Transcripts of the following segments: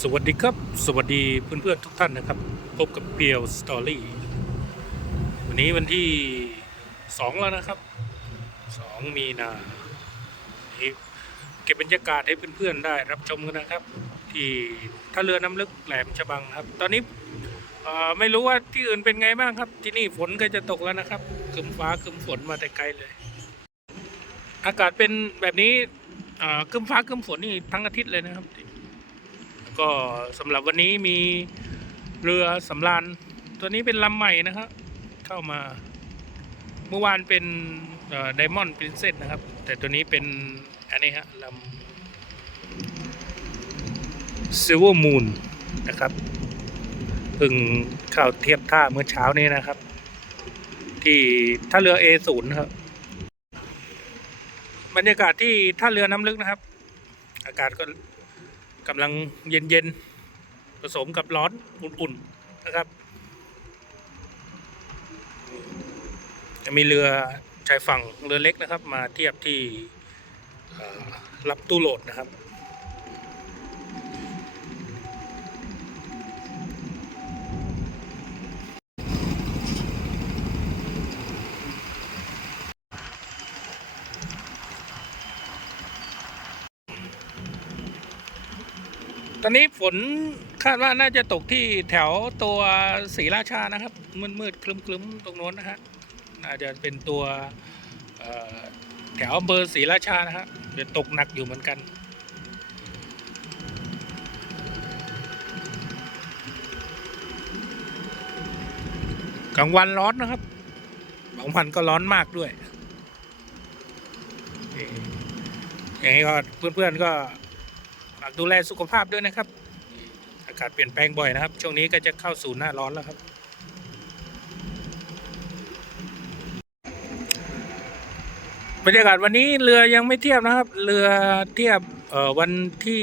สวัสดีครับ สวัสดีเพื่อนๆทุกท่านนะครับ พบกับเปียวสตอรี่วันนี้วันที่สองแล้วนะครับสองมีนาเก็บบรรยากาศให้เพื่อนๆได้รับชมกันนะครับ ที่ท่าเรือน้ำลึกแหลมฉบังครับ ตอนนี้ไม่รู้ว่าที่อื่นเป็นไงบ้างครับ ที่นี่ฝนก็จะตกแล้วนะครับคึมฟ้าคึมฝนมาแต่ไกลเลย อากาศเป็นแบบนี้คึมฟ้าคึมฝนนี่ทั้งอาทิตย์เลยนะครับ ก็สำหรับวันนี้มีเรือสำราญตัวนี้เป็นลำใหม่นะครับ เข้ามา เมื่อวานเป็นไดมอนด์ปรินเซสนะครับ แต่ตัวนี้เป็นอันนี้ฮะลำซิลเวอร์มูนนะครับเพิ่งเข้าเทียบท่าเมื่อเช้านี้นะครับ ที่ท่าเรือ A0 ครับ บรรยากาศที่ท่าเรือน้ำลึกนะครับ อากาศก็ กำลังเย็นๆผสมกับร้อนอุ่นๆนะครับ จะมีเรือชายฝั่งเรือเล็กนะครับ มาเทียบที่รับตู้โหลดนะครับ ตอนนี้ฝนคาดว่าน่าจะตกที่แถวตัวศรีราชานะครับ มืดๆคลึ้มๆตรงโน้นนะฮะน่าจะเป็นตัวแถวอำเภอศรีราชานะฮะจะตกหนักอยู่เหมือนกัน กลางวันร้อนนะครับบางวันก็ร้อนมากด้วยอย่างนี้ก็เพื่อนๆก็ ฝากดูแลสุขภาพด้วยนะครับ อากาศเปลี่ยนแปลงบ่อยนะครับ ช่วงนี้ก็จะเข้าสู่หน้าร้อนแล้วครับ บรรยากาศวันนี้เรือยังไม่เทียบนะครับ เรือเทียบวันที่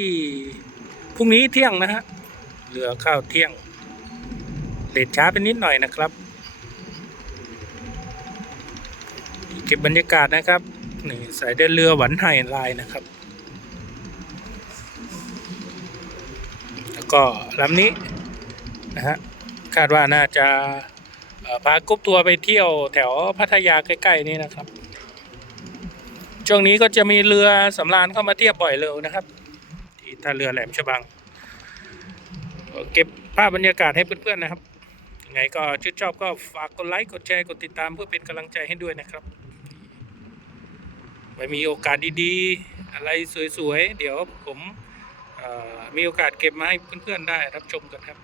พรุ่งนี้เที่ยงนะฮะเรือเข้าเที่ยงเลทช้าไปนิดหน่อยนะครับเก็บบรรยากาศนะครับนี่สายเดินเรือหวันไห่ลายนะครับ ก็ลำนี้นะฮะคาดว่าน่าจะพากรุ๊ปทัวร์ไปเที่ยวแถวพัทยาใกล้ๆนี่นะครับ ช่วงนี้ก็จะมีเรือสำราญเข้ามาเทียบบ่อยเลยนะครับ ที่ท่าเรือแหลมฉบังเก็บภาพบรรยากาศให้เพื่อนๆนะครับยังไงก็ชื่นชอบก็ฝากกดไลค์กดแชร์กดติดตามเพื่อเป็นกำลังใจให้ด้วยนะครับไว้มีโอกาสดีๆ อะไรสวยๆ เดี๋ยวผม มีโอกาสเก็บมาให้เพื่อนๆได้รับชมกันครับ